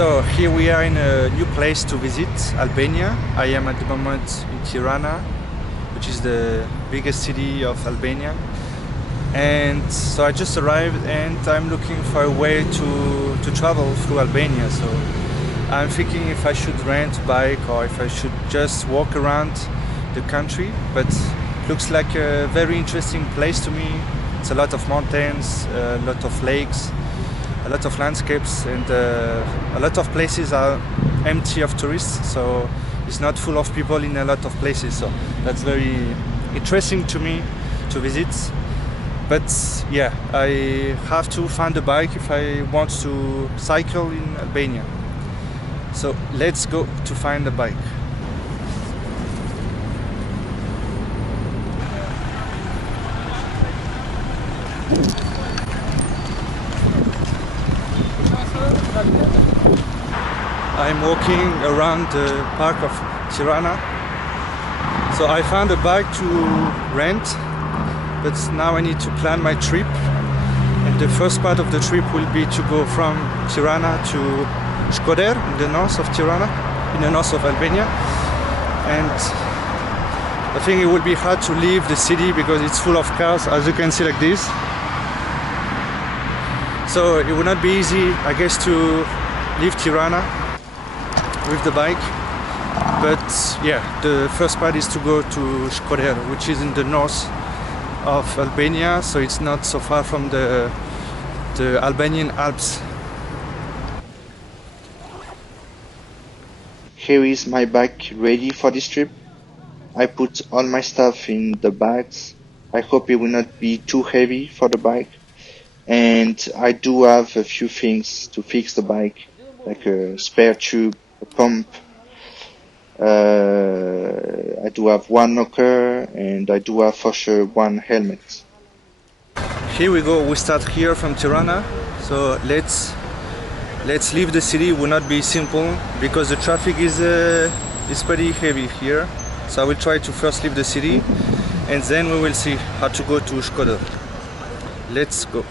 So here we are in a new place to visit, Albania. I am at the moment in Tirana, which is the biggest city of Albania. And so I just arrived and I'm looking for a way to travel through Albania. So I'm thinking if I should rent a bike or if I should just walk around the country. But it looks like a very interesting place to me. It's a lot of mountains, a lot of lakes, a lot of landscapes, and a lot of places are empty of tourists, so it's not full of people in a lot of places, so that's very interesting to me to visit. But yeah, I have to find a bike if I want to cycle in Albania, so let's go to find a bike. I'm walking around the park of Tirana. So I found a bike to rent, but now I need to plan my trip. And the first part of the trip will be to go from Tirana to Shkodër, in the north of Tirana, in the north of Albania. And I think it will be hard to leave the city because it's full of cars, as you can see, like this. So it will not be easy, I guess, to leave Tirana with the bike. But yeah, the first part is to go to Shkodër, which is in the north of Albania, so it's not so far from the Albanian Alps. Here is my bike ready for this trip. I put all my stuff in the bags. I hope it will not be too heavy for the bike. And I do have a few things to fix the bike, like a spare tube, a pump. I do have one knocker, and I do have for sure one helmet. Here we go. We start here from Tirana. So let's leave the city. It will not be simple because the traffic is pretty heavy here. So I will try to first leave the city, and then we will see how to go to Shkodër. Let's go.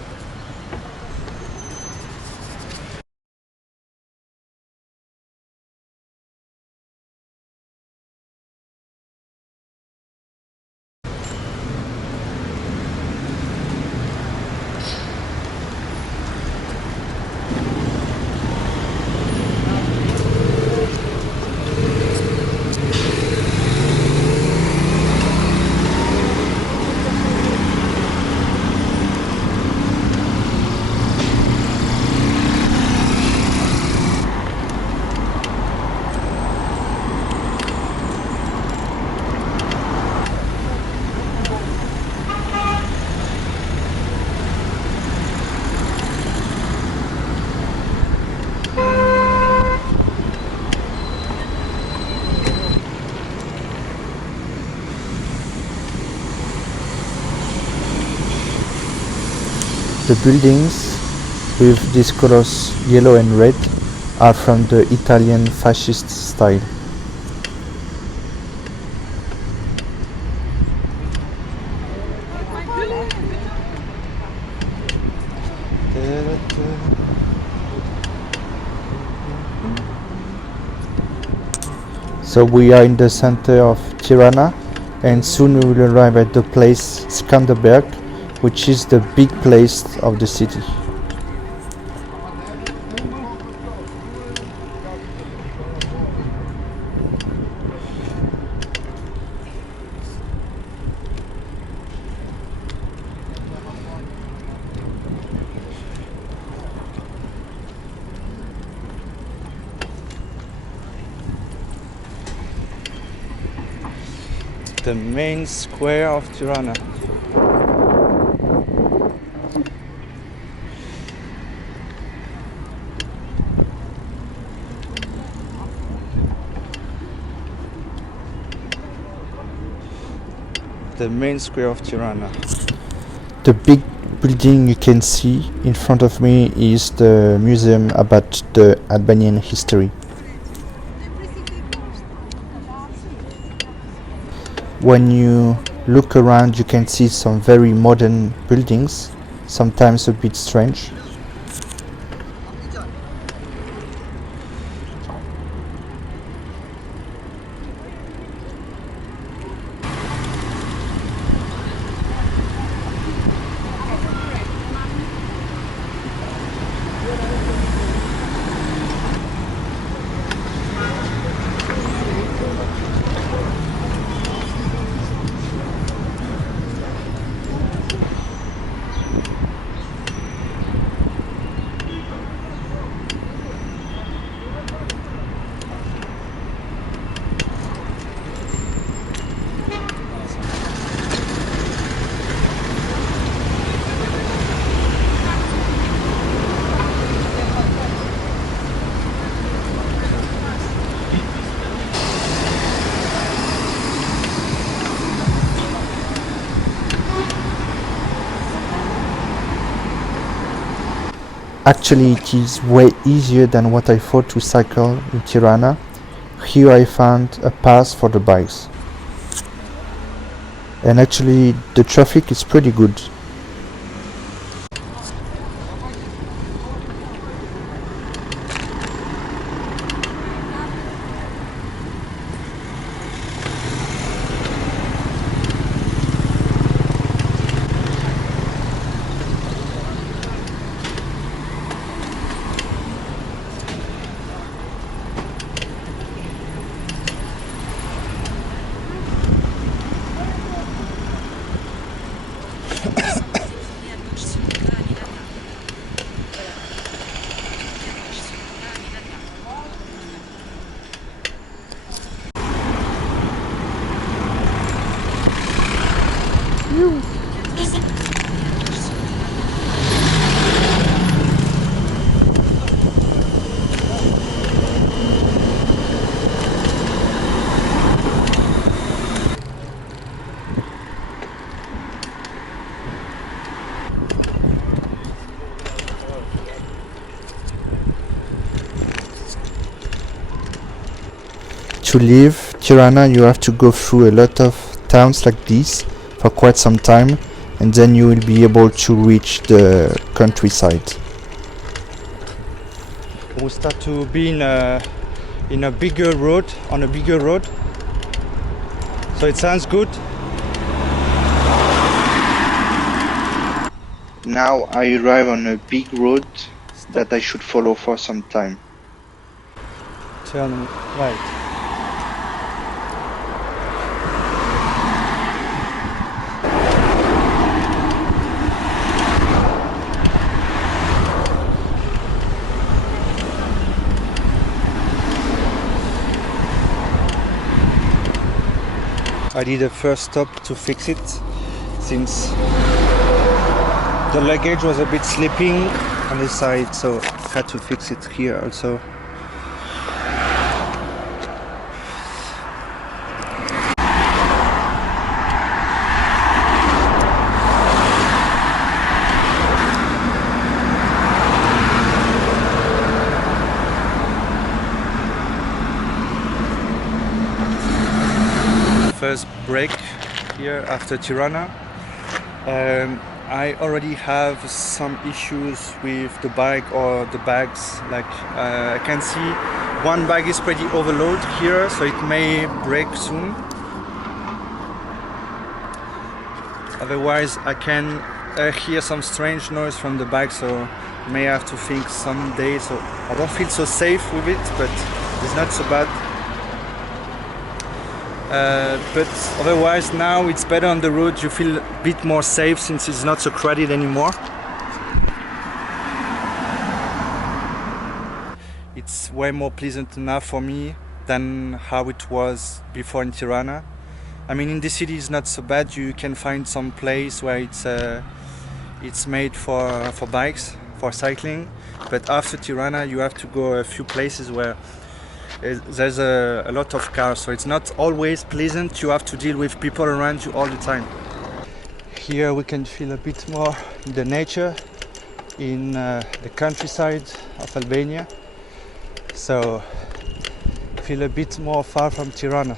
The buildings with these colors yellow and red are from the Italian fascist style. So we are in the center of Tirana, and soon we will arrive at the place Skanderberg, which is the big place of the city. The main square of Tirana. The main square of Tirana. The big building you can see in front of me is the museum about the Albanian history. When you look around, you can see some very modern buildings, sometimes a bit strange. Actually, it is way easier than what I thought to cycle in Tirana. Here I found a path for the bikes. And actually, the traffic is pretty good. To leave Tirana, you have to go through a lot of towns like this for quite some time, and then you will be able to reach the countryside. We start to be in a bigger road, on a bigger road. So it sounds good. Now I arrive on a big road that I should follow for some time. Turn right. I did a first stop to fix it, since the luggage was a bit slipping on the side, so I had to fix it here also. First break here after Tirana. I already have some issues with the bike or the bags. Like I can see one bag is pretty overloaded here, so it may break soon. Otherwise I can hear some strange noise from the bike, so may have to think someday. So I don't feel so safe with it, but it's not so bad. But otherwise now it's better on the road. You feel a bit more safe since it's not so crowded anymore. It's way more pleasant now for me than how it was before in Tirana. I mean, in the city it's not so bad. You can find some place where it's made for bikes, for cycling. But after Tirana you have to go a few places where there's a lot of cars, so it's not always pleasant. You have to deal with people around you all the time. Here we can feel a bit more in the nature, in the countryside of Albania, so feel a bit more far from Tirana.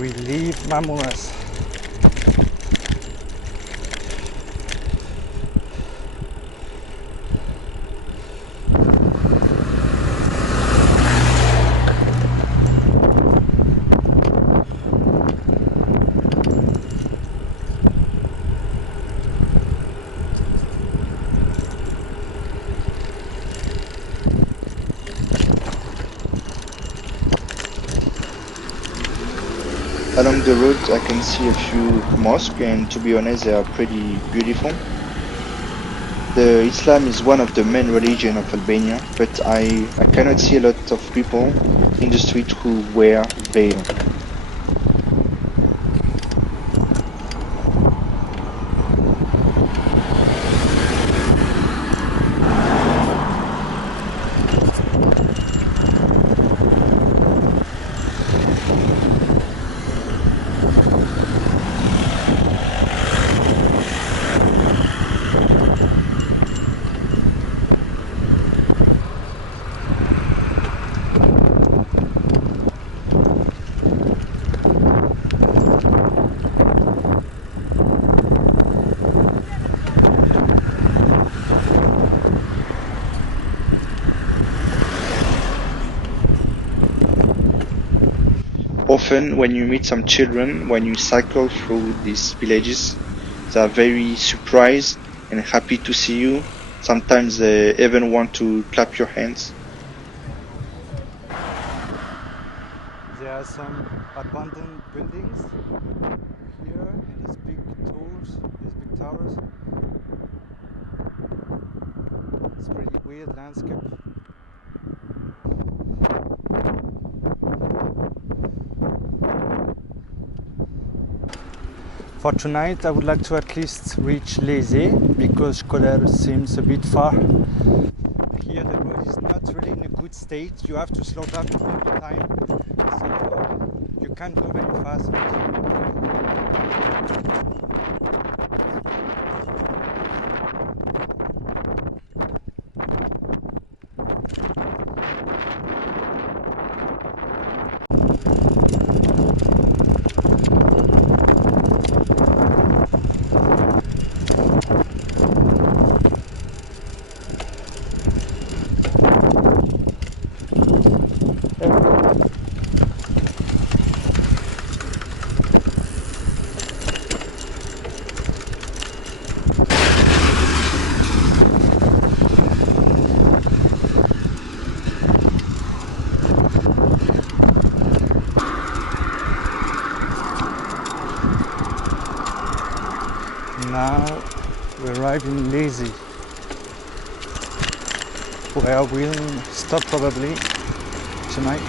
We leave Mamuras. Along the road I can see a few mosques, and to be honest they are pretty beautiful. The Islam is one of the main religions of Albania, but I cannot see a lot of people in the street who wear vale. Often when you meet some children, when you cycle through these villages, they are very surprised and happy to see you. Sometimes they even want to clap your hands. There are some abandoned buildings here and these big towers. It's pretty weird landscape. For tonight, I would like to at least reach Lezhe because Koller seems a bit far. Here the road is not really in a good state. You have to slow down every time, so you can't go very fast. Now we arrive in Lezhe, where we'll stop probably tonight.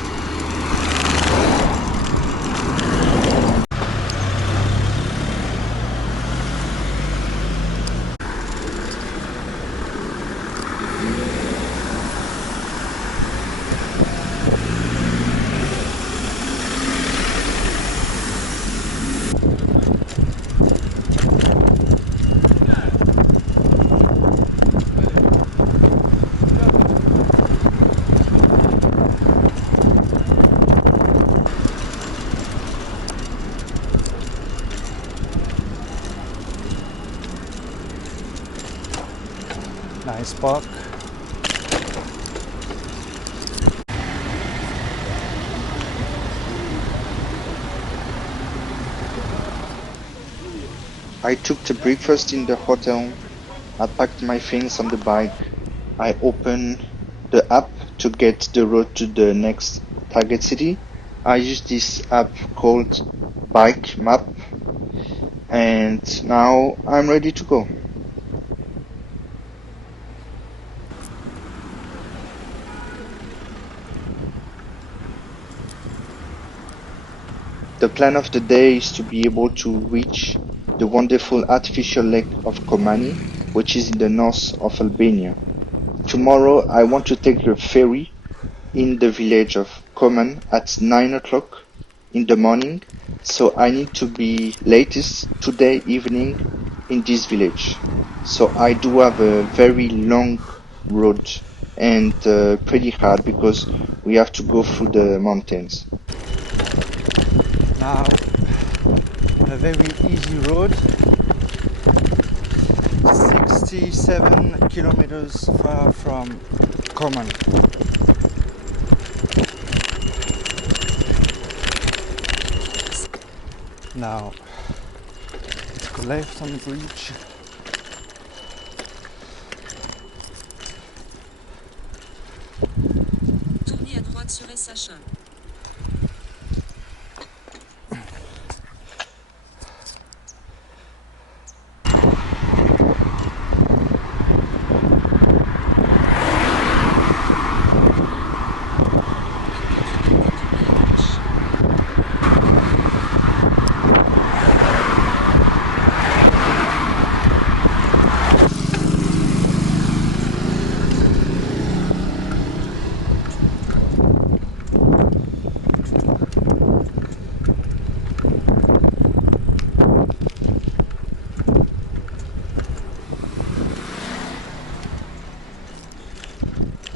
Nice park. I took the breakfast in the hotel. I packed my things on the bike. I opened the app to get the road to the next target city. I used this app called Bike Map, and now I'm ready to go. The plan of the day is to be able to reach the wonderful artificial lake of Komani, which is in the north of Albania. Tomorrow I want to take the ferry in the village of Kozman at 9 o'clock in the morning, so I need to be latest today evening in this village. So I do have a very long road and pretty hard because we have to go through the mountains. Now a very easy road, 67 kilometers far from Komani. Now let's go left on the bridge. Tournez à droite sur SH1.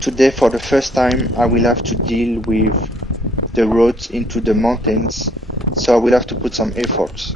today for the first time I will have to deal with the roads into the mountains, so I will have to put some effort.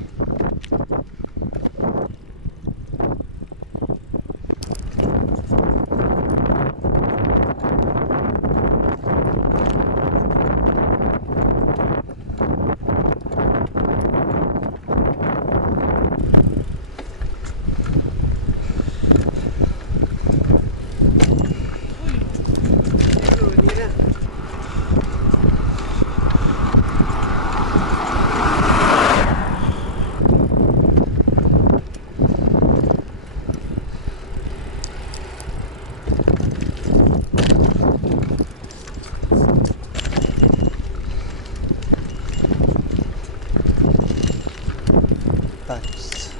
Thanks.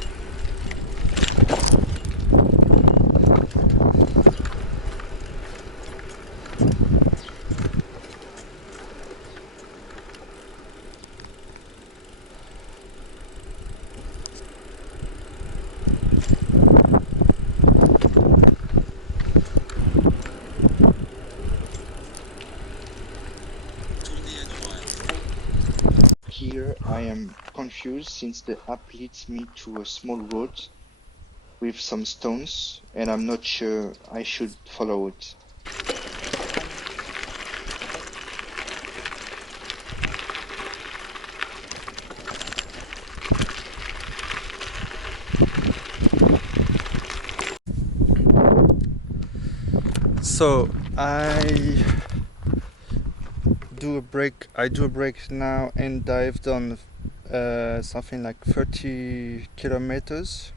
Here I am confused since the app leads me to a small road with some stones and I'm not sure I should follow it. So I do a break now and I've done something like 30 kilometers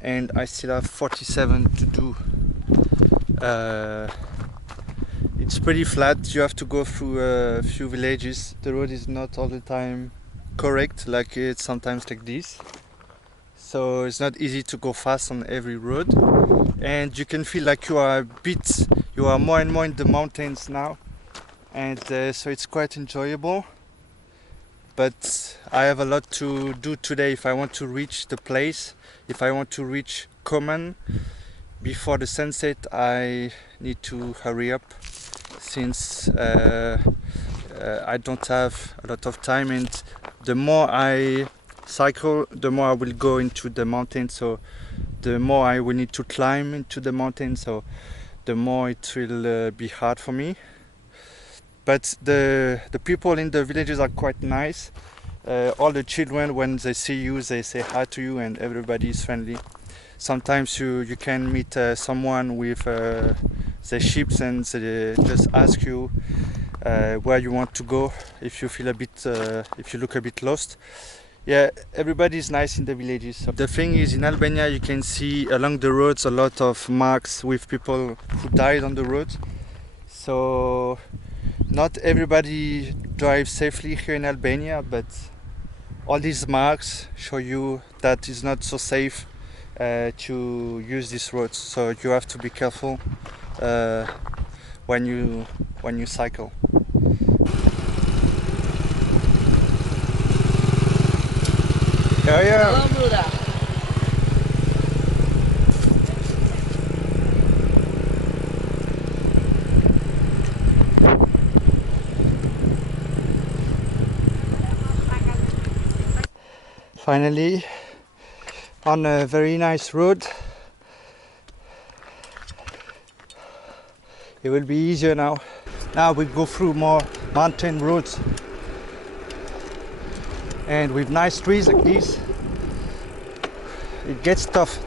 and I still have 47 to do. It's pretty flat, you have to go through a few villages. The road is not all the time correct, like it's sometimes like this, so it's not easy to go fast on every road, and you can feel like you are more and more in the mountains now, and so it's quite enjoyable. But I have a lot to do today if I want to reach the place. If I want to reach Komani before the sunset, I need to hurry up since I don't have a lot of time, and the more I cycle, the more I will go into the mountain, so the more I will need to climb into the mountain, so the more it will be hard for me. But the people in the villages are quite nice. All the children, when they see you, they say hi to you, and everybody is friendly. Sometimes you can meet someone with the sheep and they just ask you where you want to go if you feel a bit if you look a bit lost. Yeah, everybody is nice in the villages. So the thing is, in Albania you can see along the roads a lot of marks with people who died on the road. So not everybody drives safely here in Albania, but all these marks show you that it's not so safe to use these roads. So you have to be careful when you cycle. Yeah. Finally, on a very nice road. It will be easier now. Now we go through more mountain roads, and with nice trees like this, it gets tough.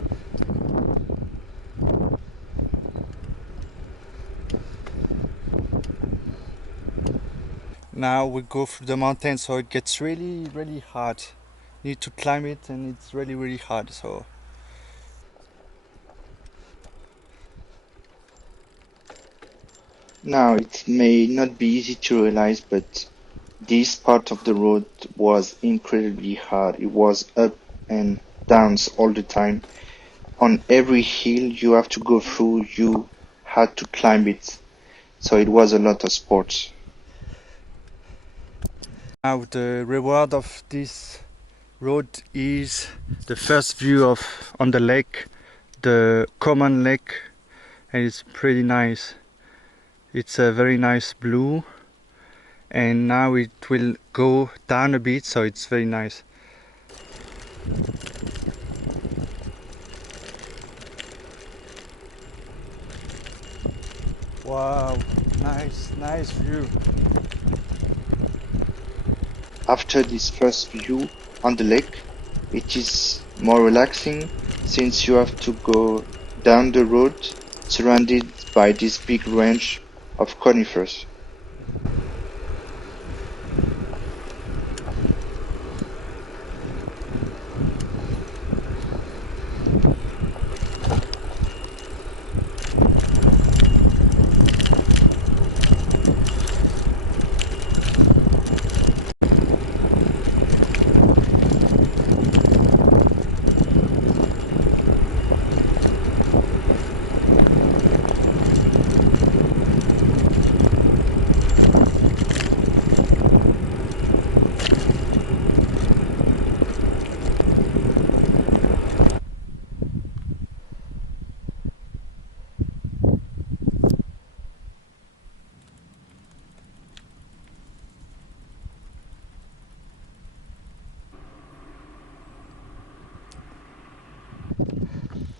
Now we go through the mountain, so it gets really hard. You need to climb it, and it's really hard. So Now it may not be easy to realize, but this part of the road was incredibly hard. It was up and downs all the time. On every hill you have to go through, you had to climb it. So it was a lot of sports. now the reward of this road is the first view on the lake, the Komani lake, and it's pretty nice. It's a very nice blue, and now it will go down a bit, so it's very nice. Wow, nice view. After this first view on the lake, it is more relaxing since you have to go down the road surrounded by this big range of conifers.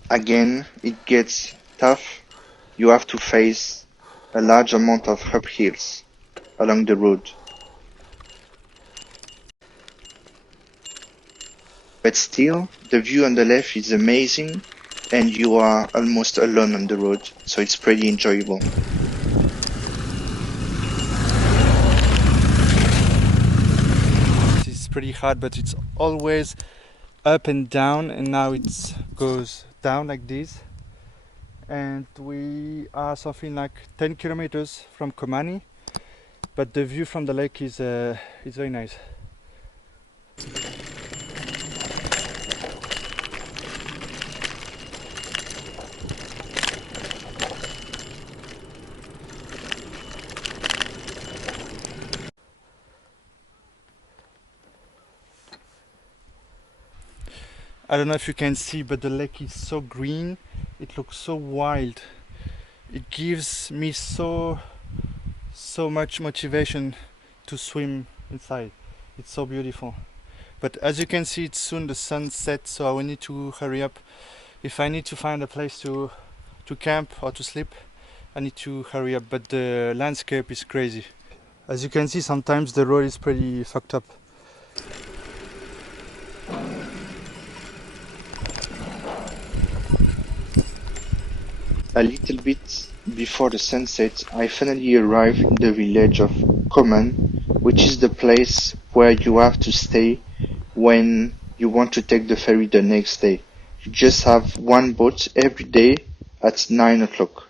Again, it gets tough. You have to face a large amount of uphills along the road. But still, the view on the left is amazing and you are almost alone on the road, so it's pretty enjoyable. It's pretty hard, but it's always up and down, and now it goes down like this. And we are something like 10 kilometers from Komani, but the view from the lake is very nice. I don't know if you can see, but the lake is so green, it looks so wild. It gives me so much motivation to swim inside. It's so beautiful. But as you can see, it's soon the sun sets, so I will need to hurry up. If I need to find a place to camp or to sleep, I need to hurry up, but the landscape is crazy. As you can see, sometimes the road is pretty fucked up. A little bit before the sunset, I finally arrived in the village of Komani, which is the place where you have to stay when you want to take the ferry the next day. You just have one boat every day at 9 o'clock.